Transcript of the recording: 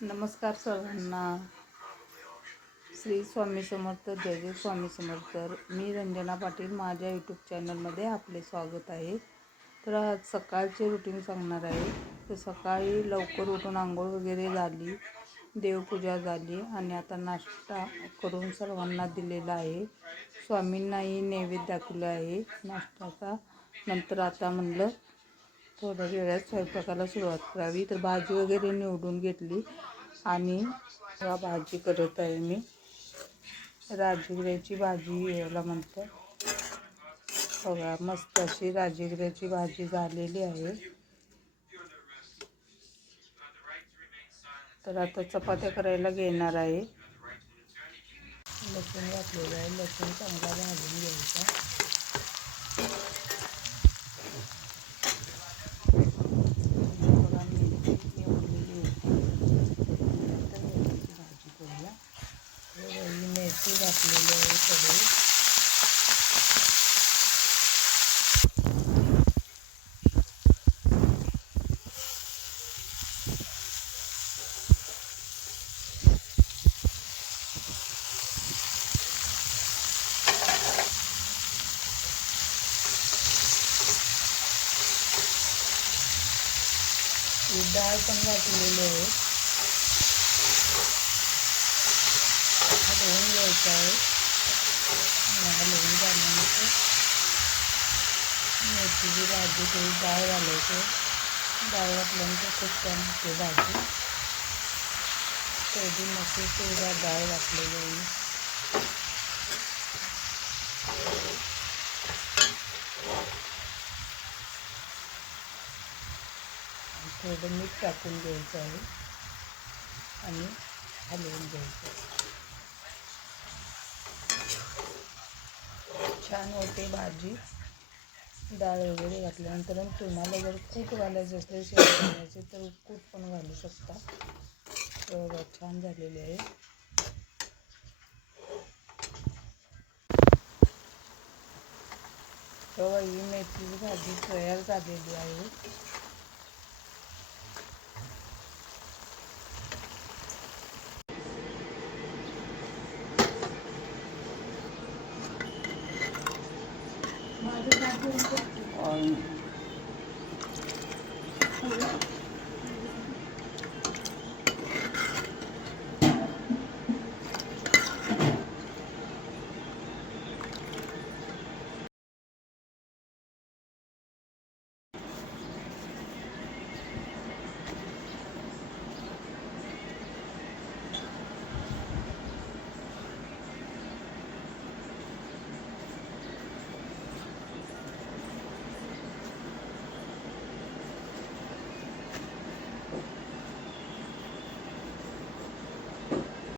नमस्कार सर्वांना. श्री स्वामी समर्थ. जय जय स्वामी समर्थ. मी रंजना पाटील. माझ्या यूट्यूब चॅनलमध्ये आपले स्वागत आहे. तर आज सकाळचे रुटीन सांगणार आहे. तर सकाळी लवकर उठून आंघोळ वगैरे झाली, देवपूजा झाली आणि आता नाश्ता करून सर्वांना दिलेला आहे. स्वामींनाही नैवेद्य दाखवला आहे नाश्त्याचा. नंतर आता म्हणलं थोड्या वेळात स्वयंपाकाला सुरुवात करावी. तर भाजी वगैरे निवडून घेतली आणि भाजी करत आहे मी. राजगिऱ्याची भाजी याला म्हणतात बघा. मस्त अशी राजगिऱ्याची भाजी झालेली आहे. तर आता चपात्या करायला घेणार आहे. लसूण घातलेलं आहे. लसूण चांगला भाजून घ्यायचा. मेथी घातलेली आहे सगळी. डाळ पण घातलेली आहे. हलवून घ्यायचं आहे. हलवून झाल्यानंतर मेथीची भाजी थोडी डाळ घालायची. डाळ घातल्यानंतर खूप छान होते भाजी. थोडी मस्त डाळ घातलेली आहे. थोडं मीठ टाकून घ्यायचं आहे आणि हलवून घ्यायचं. छान होते भाजी डाळ वगैरे घातल्यानंतर. तुम्हाला जर कूट घालायचं असेल शेंगदाण्याचे तर कूट पण घालू शकता. तर छान झालेली आहे. तेव्हा ही मेथीची भाजी तयार झालेली आहे.